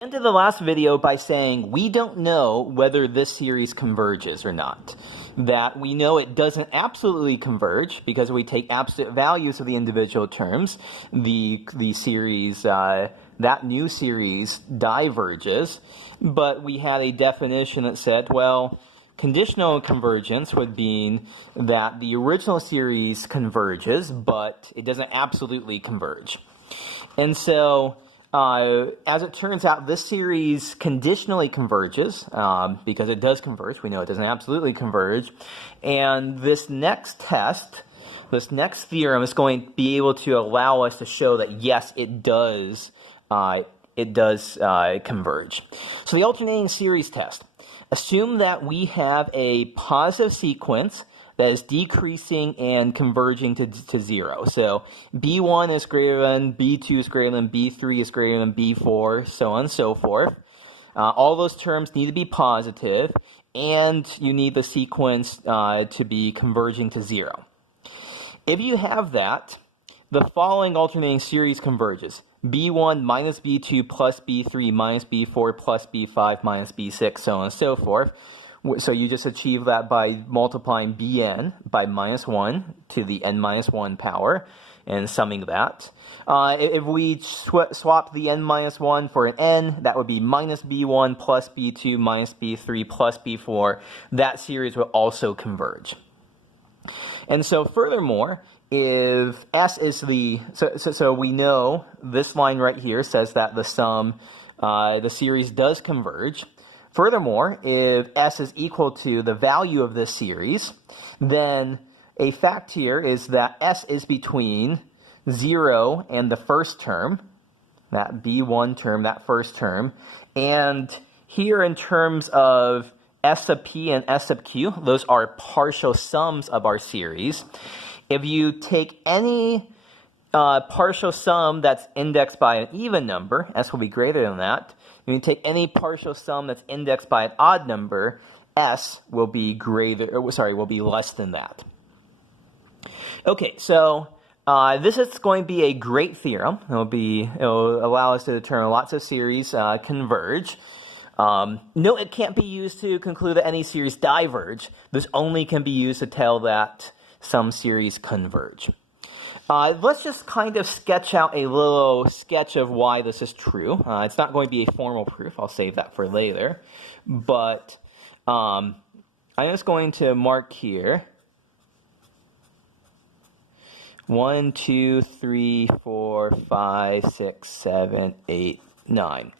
Ended the last video by saying we don't know whether this series converges or not. That we know it doesn't absolutely converge because we take absolute values of the individual terms. The series, that new series diverges, but we had a definition that said, well, conditional convergence would mean that the original series converges, but it doesn't absolutely converge. And so, as it turns out, this series conditionally converges, because it does converge. We know it doesn't absolutely converge. And this next test, this next theorem is going to be able to allow us to show that, yes, it does converge. So the alternating series test. Assume that we have a positive sequence that is decreasing and converging to 0. So B1 is greater than, B2 is greater than, B3 is greater than, B4, so on and so forth. All those terms need to be positive, and you need the sequence to be converging to 0. If you have that, the following alternating series converges. B1 minus B2 plus B3 minus B4 plus B5 minus B6, so on and so forth. So you just achieve that by multiplying Bn by minus 1 to the n minus 1 power and summing that. If we swap the n minus 1 for an n, that would be minus B1 plus B2 minus B3 plus B4. That series will also converge. And so furthermore, if S is so we know this line right here says that the series does converge. Furthermore, if S is equal to the value of this series, then a fact here is that S is between 0 and the first term, that B1 term, that first term. And here in terms of S sub P and S sub Q, those are partial sums of our series. If you take any partial sum that's indexed by an even number, S will be greater than that. If you take any partial sum that's indexed by an odd number, S will be will be less than that. Okay, so this is going to be a great theorem. It'll allow us to determine lots of series converge. No, it can't be used to conclude that any series diverge. This only can be used to tell that some series converge. Let's just kind of sketch out a little sketch of why this is true. It's not going to be a formal proof. I'll save that for later. But I'm just going to mark here 1, 2, 3, 4, 5, 6, 7, 8, 9.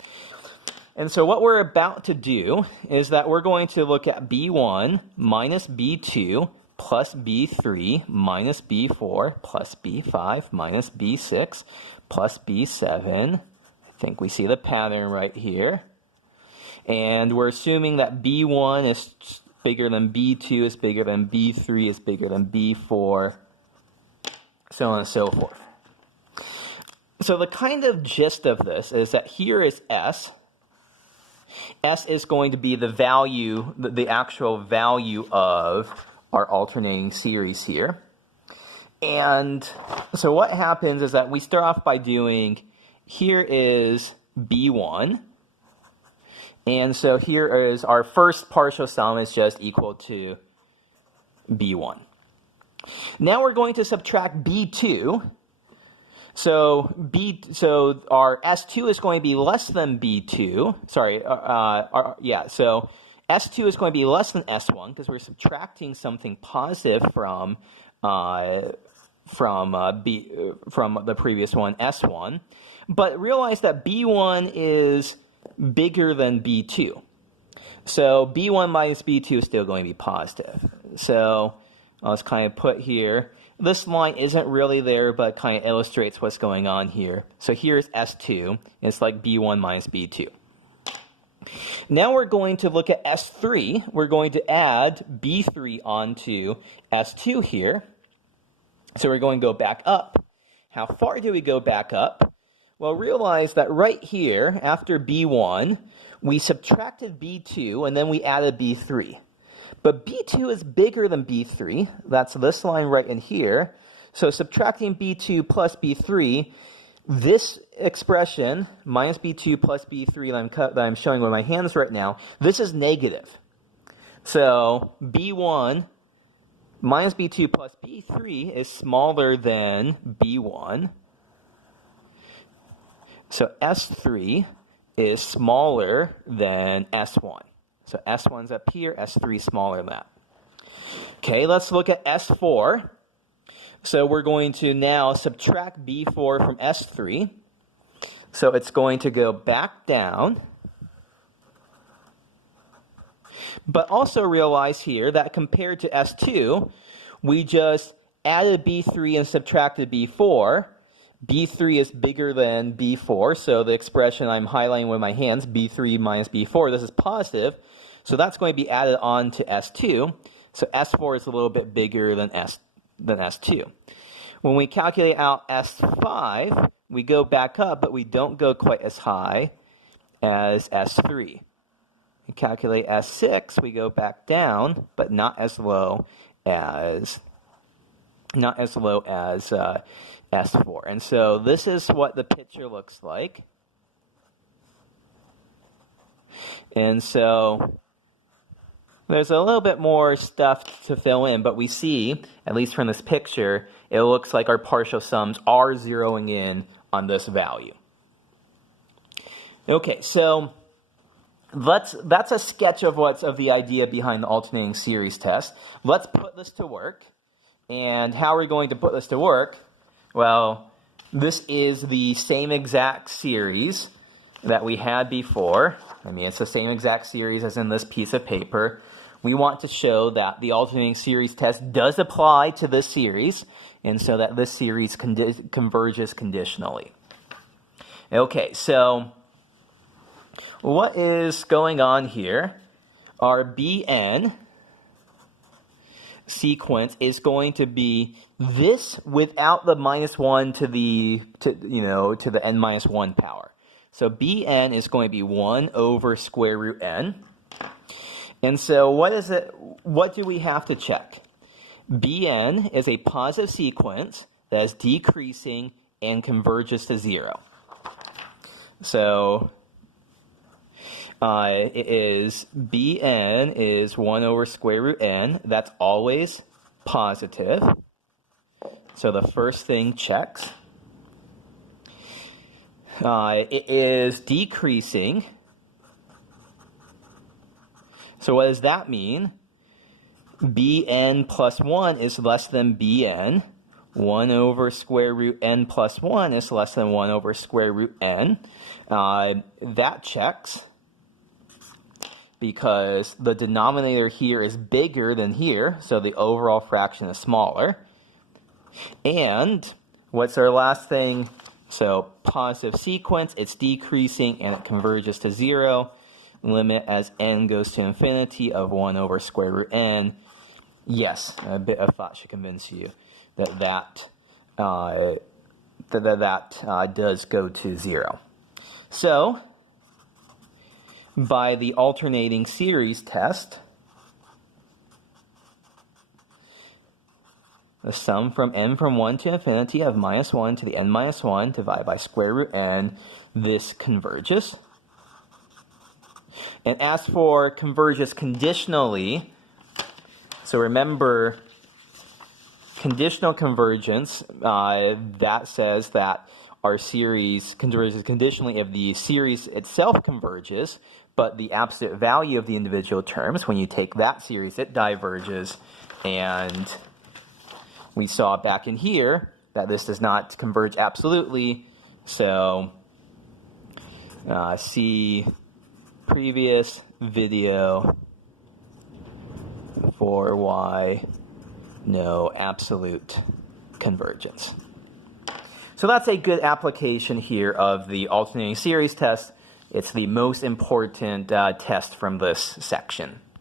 And so what we're about to do is that we're going to look at B1 minus B2 plus B3 minus B4 plus B5 minus B6 plus B7. I think we see the pattern right here. And we're assuming that B1 is bigger than B2 is bigger than B3 is bigger than B4, so on and so forth. So the kind of gist of this is that here is S. S is going to be the value, the actual value of our alternating series here. And so what happens is that we start off by doing, here is B1. And so here is our first partial sum is just equal to B1. Now we're going to subtract B2. So our S2 is going to be less than B2. So S2 is going to be less than S1 because we're subtracting something positive from the previous one, S1. But realize that B1 is bigger than B2. So B1 minus B2 is still going to be positive. So I'll just kind of put here, this line isn't really there, but kind of illustrates what's going on here. So here's S2. It's like B1 minus B2. Now we're going to look at S3. We're going to add B3 onto S2 here. So we're going to go back up. How far do we go back up? Well, realize that right here, after B1, we subtracted B2, and then we added B3. But B2 is bigger than B3. That's this line right in here. So subtracting B2 plus B3 this expression, minus b2 plus b3 that I'm showing with my hands right now, this is negative. So b1 minus b2 plus b3 is smaller than b1. So S3 is smaller than S1. So S1's up here, S3 smaller than that. Okay, let's look at S4. So we're going to now subtract B4 from S3. So it's going to go back down. But also realize here that compared to S2, we just added B3 and subtracted B4. B3 is bigger than B4, so the expression I'm highlighting with my hands, B3 minus B4, this is positive. So that's going to be added on to S2. So S4 is a little bit bigger than S2. When we calculate out S5, we go back up, but we don't go quite as high as S3. We calculate S6, we go back down, but not as low as S4. And so this is what the picture looks like. And so there's a little bit more stuff to fill in, but we see, at least from this picture, it looks like our partial sums are zeroing in on this value. Okay, so that's a sketch of the idea behind the alternating series test. Let's put this to work. And how are we going to put this to work? Well, this is the same exact series that we had before. I mean, it's the same exact series as in this piece of paper. We want to show that the alternating series test does apply to this series, and so that this series converges conditionally. Okay, so what is going on here? Our Bn sequence is going to be this without the minus 1 to the n minus 1 power. So Bn is going to be 1 over square root n. And so what do we have to check? Bn is a positive sequence that is decreasing and converges to 0. So it is Bn is 1 over square root n. That's always positive. So the first thing checks. It is decreasing. So what does that mean? Bn plus 1 is less than Bn. 1 over square root n plus 1 is less than 1 over square root n. That checks because the denominator here is bigger than here, so the overall fraction is smaller. And what's our last thing? So positive sequence, it's decreasing and it converges to 0. Limit as n goes to infinity of 1 over square root n. Yes, a bit of thought should convince you that does go to 0. So by the alternating series test, the sum from n from 1 to infinity of minus 1 to the n minus 1 divided by square root n, this converges. And as for converges conditionally, so remember, conditional convergence, that says that our series converges conditionally if the series itself converges, but the absolute value of the individual terms, when you take that series, it diverges. And we saw back in here that this does not converge absolutely. So see previous video for why no absolute convergence. So that's a good application here of the alternating series test. It's the most important test from this section.